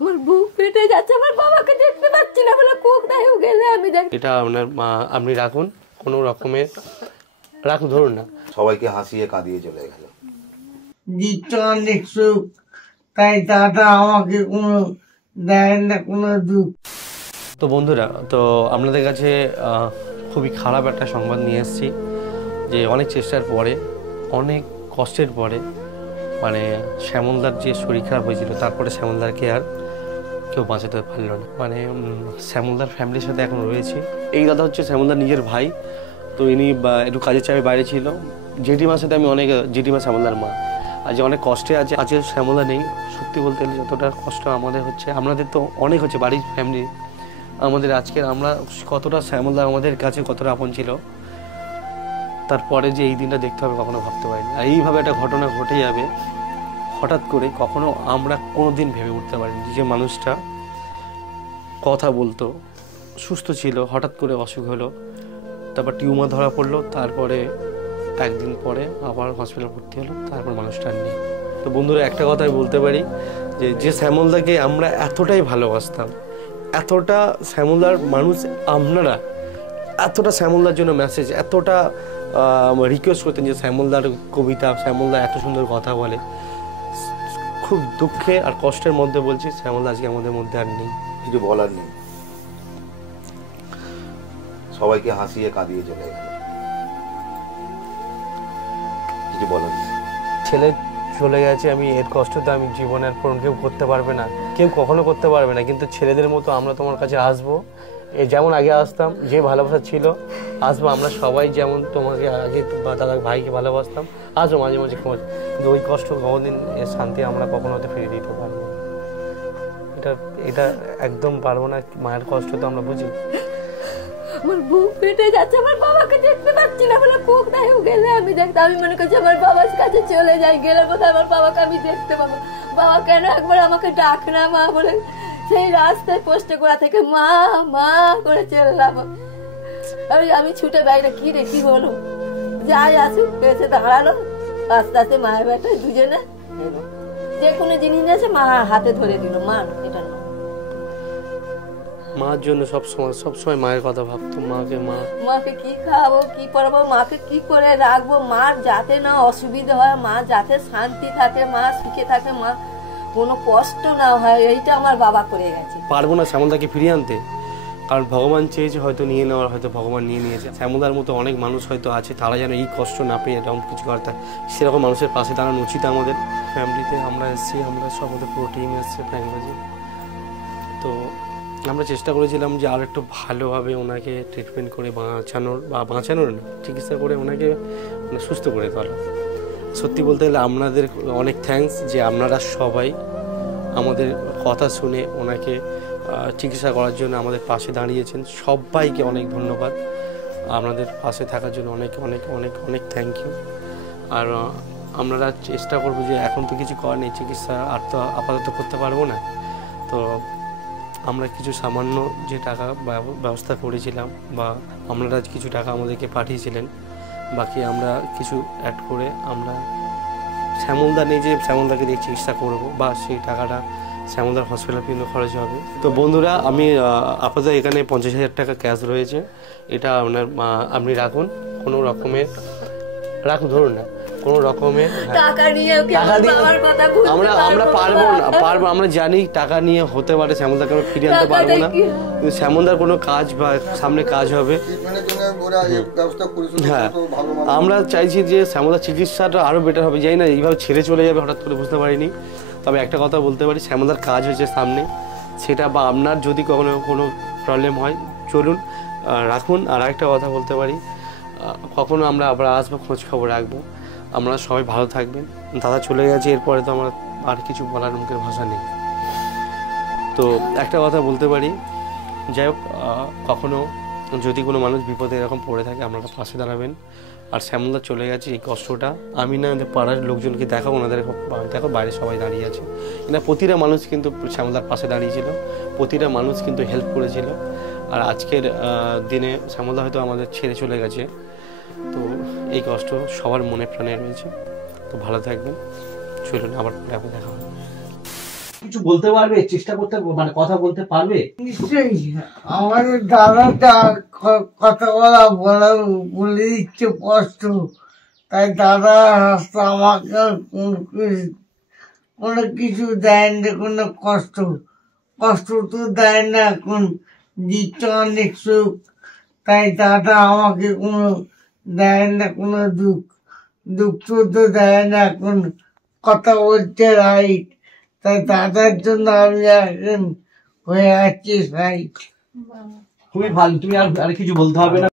আমার বুক ফেটে যাচ্ছে, আমার বাবাকে দেখতে পাচ্ছি না বলে কোক দাইও গেলে আমি দেখ। এটা আপনার আপনি রাখুন, কোনো রকমের রাখুন, ধরুন না। সবাইকে হাসিয়ে কাঁদিয়ে চলে গেল। দিচ্ছে অনেক সুখ, তাই দাদা আমাকে কোনো দেয় না কোনো দুঃখ। তো বন্ধুরা, তো আপনাদের কাছে খুবই খারাপ একটা সংবাদ নিয়ে এসেছি যে অনেক চেষ্টার পরে, অনেক কষ্টের পরে, মানে শ্যামলদার যে শরীর খারাপ হয়েছিল তারপরে শ্যামলদারকে আর কেউ বাঁচাতে পারলো না। মানে শ্যামলদার ফ্যামিলির সাথে এখন রয়েছে। এই দাদা হচ্ছে শ্যামলদার নিজের ভাই। তো ইনি একটু কাজের চাপে বাইরে ছিল। জেঠিমার সাথে আমি অনেক, জেঠিমা শ্যামলদার মা, আজ অনেক কষ্টে আছে। আজকে শ্যামলদা নেই। সত্যি বলতে গেলে যতটা কষ্ট আমাদের হচ্ছে, আপনাদের তো অনেক হচ্ছে, বাড়ির ফ্যামিলি আমাদের আজকের, আমরা কতটা শ্যামলদা আমাদের কাছে কতটা আপন ছিল, তারপরে যে এই দিনটা দেখতে হবে কখনো ভাবতে পারিনি। আর এইভাবে একটা ঘটনা ঘটে যাবে হঠাৎ করে, কখনো আমরা কোনো দিন ভেবে উঠতে পারিনি। যে মানুষটা কথা বলতো, সুস্থ ছিল, হঠাৎ করে অসুখ হলো, তারপর টিউমার ধরা পড়লো, তারপরে একদিন পরে আবার হসপিটাল ভর্তি হলো, তারপর মানুষটা নেই। তো বন্ধুরা, একটা কথাই বলতে পারি যে শ্যামলদাকে আমরা এতটাই ভালোবাসতাম, এতটা শ্যামলদার মানুষ, আপনারা এতটা শ্যামলদার জন্য মেসেজ, এতটা রিকোয়েস্ট করতেন যে শ্যামলদার কবিতা, শ্যামলদা এত সুন্দর কথা বলে। খুব দুঃখে আর কষ্টের মধ্যে বলছি, শ্যামলদা আজকে আমাদের মধ্যে আর নেই। কিছু বলার নেই, সবাইকে হাসিয়ে কাঁদিয়ে চলে গেল। কিছু বলার নেই। ছেলে চলে গেছে, আমি এর কষ্ট তো আমি জীবনের পূরণ কেউ করতে পারবে না, কেউ কখনো করতে পারবে না। কিন্তু ছেলেদের মতো আমরা তোমার কাছে আসবো, যেমন আগে আসতাম, যে ভালোবাসা ছিল আসবো আমরা সবাই, যেমন তোমাকে আগে বা দাদা ভাইকে ভালোবাসতাম, আসবো মাঝে মাঝে খোঁজ। কিন্তু ওই কষ্ট কোনোদিন, এর শান্তি আমরা কখনো হতে ফিরিয়ে দিতে পারবো না। এটা একদম পারবো না। মায়ের কষ্ট তো আমরা বুঝি। আমার বুক ফেটে যাচ্ছে, আমার বাবাকে দেখতে পাচ্ছি না বলে কোক দাইও গেলে আমি দেখতে, আমি মনে করছি আমার বাবার কাছে চলে যাই, গেলে বোধহয় আমার বাবাকে আমি দেখতে পাবো। বাবা কেন একবার আমাকে ডাক না মা বলে, সেই রাস্তায় পোস্টে করা থেকে মা মা করে চললাম। আমি ছুটে বাইরে, কি রে কি বলুন, যাই আসুক এসে দাঁড়ালো, আস্তে আস্তে মায়ের বেটা দুজনে এলো, যে কোনো জিনিস আছে মা হাতে ধরে দিল, মা এটা না। মার জন্য সবসময় মায়ের কথা ভাবতো। মাকে কি খাওয়াবো, কি পড়াবো, মাকে কি করে রাখবো, মার যাতে না অসুবিধা হয়, মা যাতে শান্তি থাকে, মা সুখে থাকে, মা কোনো কষ্ট না হয়, এইটা আমার বাবা করে গেছে। পারবো না শ্যামলদাকে ফিরিয়ে আনতে, কারণ ভগবান চেয়েছে হয়তো নিয়ে নেওয়ার, হয়তো ভগবান নিয়ে নিয়েছে। শ্যামলদার মতো অনেক মানুষ হয়তো আছে, তারা যেন এই কষ্ট না পেয়ে এরকম কিছু করতে, সেরকম মানুষের পাশে দাঁড়ানো উচিত আমাদের। ফ্যামিলিতে আমরা এসেছি, আমরা সব পুরো টিম এসছে প্রাইমারি। তো আমরা চেষ্টা করেছিলাম যে আর একটু ভালোভাবে ওনাকে ট্রিটমেন্ট করে বাঁচানোর না, চিকিৎসা করে ওনাকে সুস্থ করে তোলা। সত্যি বলতে গেলে আপনাদের অনেক থ্যাঙ্কস যে আপনারা সবাই আমাদের কথা শুনে ওনাকে চিকিৎসা করার জন্য আমাদের পাশে দাঁড়িয়েছেন। সবাইকে অনেক ধন্যবাদ, আপনাদের পাশে থাকার জন্য অনেক অনেক অনেক অনেক থ্যাংক ইউ। আর আমরা চেষ্টা করবো যে, এখন তো কিছু করার নেই, চিকিৎসা আর তো আপাতত করতে পারবো না। তো আমরা কিছু সামান্য যে টাকা ব্যবস্থা করেছিলাম, বা আপনারা কিছু টাকা আমাদেরকে পাঠিয়েছিলেন, বাকি আমরা কিছু অ্যাড করে আমরা শ্যামলদা নেই যে শ্যামলদাকে দিয়ে চিকিৎসা করবো, বা সেই টাকাটা শ্যামলদার হসপিটাল পর্যন্ত খরচ হবে। তো বন্ধুরা, আমি আপাতত এখানে 50,000 টাকা ক্যাশ রয়েছে, এটা আপনি রাখুন, কোনো রকমের রাখুন, ধরুন না, কোনো রকমের আমরা পারবো, আমরা জানি টাকা নিয়ে হতে পারে শ্যামলদাকে আমরা ফিরিয়ে আনতে পারবো না, কিন্তু শ্যামলদার কোনো কাজ বা সামনে কাজ হবে। হ্যাঁ, আমরা চাইছি যে শ্যামলদার চিকিৎসাটা আরও বেটার হবে। জানি না এইভাবে ছেড়ে চলে যাবে হঠাৎ করে, বুঝতে পারিনি। তবে একটা কথা বলতে পারি, শ্যামলদার কাজ হয়েছে সামনে, সেটা বা আপনার যদি কখনো কোনো প্রবলেম হয় চলুন রাখুন। আর একটা কথা বলতে পারি, কখনো আমরা আবার আসবো, খোঁজ খবর রাখবো। আমরা সবাই ভালো থাকবেন। দাদা চলে গেছে, এরপরে তো আমার আর কিছু বলার মুখের ভাষা নেই। তো একটা কথা বলতে পারি, যাই হোক, কখনো যদি কোনো মানুষ বিপদে এরকম পড়ে থাকে, আপনারা পাশে দাঁড়াবেন। আর শ্যামলদা চলে গেছে, এই কষ্টটা আমি না পাড়ার লোকজনকে দেখাবো, ওনাদের দেখো বাইরে সবাই দাঁড়িয়ে আছে, না প্রতিটা মানুষ কিন্তু শ্যামলদার পাশে দাঁড়িয়েছিল, প্রতিটা মানুষ কিন্তু হেল্প করেছিল। আর আজকের দিনে শ্যামলদা হয়তো আমাদের ছেড়ে চলে গেছে, তো এই কষ্ট সবার মনে প্রাণে রয়েছে। তো ভালো থাকবেন, চলুন আবার দেখা হবে। কিছু বলতে পারবে, চেষ্টা করতে মানে কথা বলতে পারবে? নিশ্চয়ই আমাদের দাদাটা কথা বলে দিচ্ছে কষ্ট, তাই দাদা হাসতে আমাকে কোনো কিছু দেয় না, কোনো কষ্ট তো দেয় না, এখন দিচ্ছে অনেক সুখ, তাই দাদা আমাকে কোনো দেয় না কোনো দুঃখ তো দেয় না, এখন কথা বলছে রাইট, তাই দাদার জন্য আমি এখন হয়ে আছি রাইট। খুবই ভালো, তুমি আর কিছু বলতে হবে না।